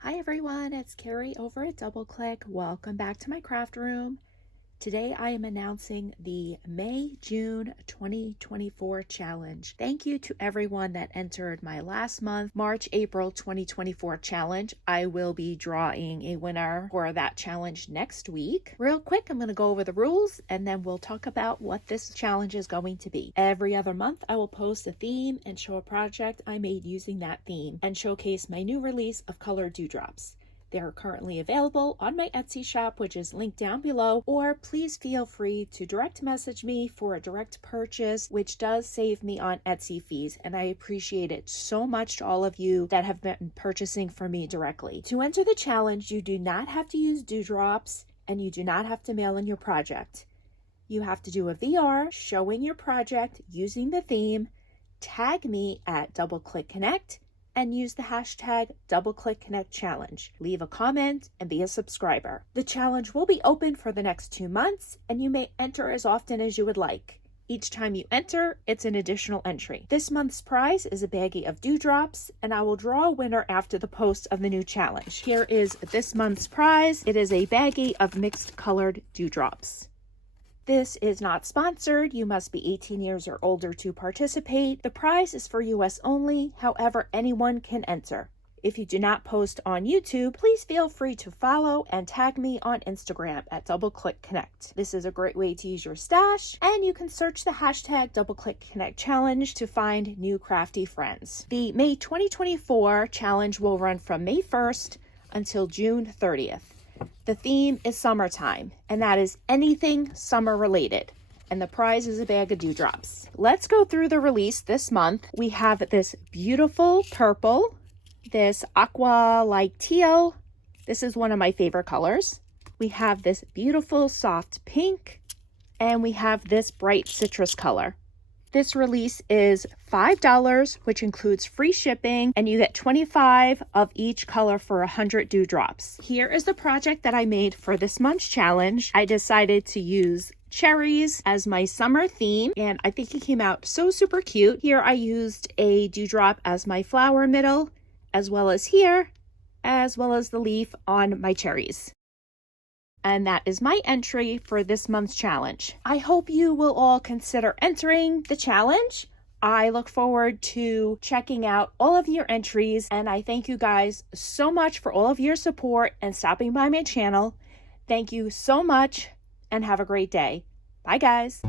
Hi everyone, it's Carrie over at DoubleClick. Welcome back to my craft room. Today I am announcing the May-June 2024 challenge. Thank you to everyone that entered my last month, March-April 2024 challenge. I will be drawing a winner for that challenge next week. Real quick, I'm going to go over the rules and then we'll talk about what this challenge is going to be. Every other month I will post a theme and show a project I made using that theme and showcase my new release of colored dewdrops. They are currently available on my Etsy shop, which is linked down below, or please feel free to direct message me for a direct purchase, which does save me on Etsy fees, and I appreciate it so much to all of you that have been purchasing from me directly. To enter the challenge, you do not have to use dewdrops, and you do not have to mail in your project. You have to do a VR showing your project using the theme, tag me at DoubleClickConnect, and use the hashtag DoubleClickConnectChallenge. Leave a comment and be a subscriber. The challenge will be open for the next 2 months, and you may enter as often as you would like. Each time you enter, it's an additional entry. This month's prize is a baggie of dewdrops, and I will draw a winner after the post of the new challenge. Here is this month's prize. It is a baggie of mixed colored dewdrops. This is not sponsored. You must be 18 years or older to participate. The prize is for US only. However, anyone can enter. If you do not post on YouTube, please feel free to follow and tag me on Instagram at DoubleClickConnect. This is a great way to use your stash, and you can search the hashtag DoubleClickConnectChallenge to find new crafty friends. The May 2024 challenge will run from May 1st until June 30th. The theme is summertime, and that is anything summer related. And the prize is a bag of dewdrops. Let's go through the release this month. We have this beautiful purple, this aqua like teal. This is one of my favorite colors. We have this beautiful soft pink, and we have this bright citrus color. This release is $5, which includes free shipping, and you get 25 of each color for 100 dewdrops. Here is the project that I made for this month's challenge. I decided to use cherries as my summer theme, and I think it came out so super cute. Here I used a dewdrop as my flower middle, as well as here, as well as the leaf on my cherries. And that is my entry for this month's challenge. I hope you will all consider entering the challenge. I look forward to checking out all of your entries, and I thank you guys so much for all of your support and stopping by my channel. Thank you so much, and have a great day. Bye, guys.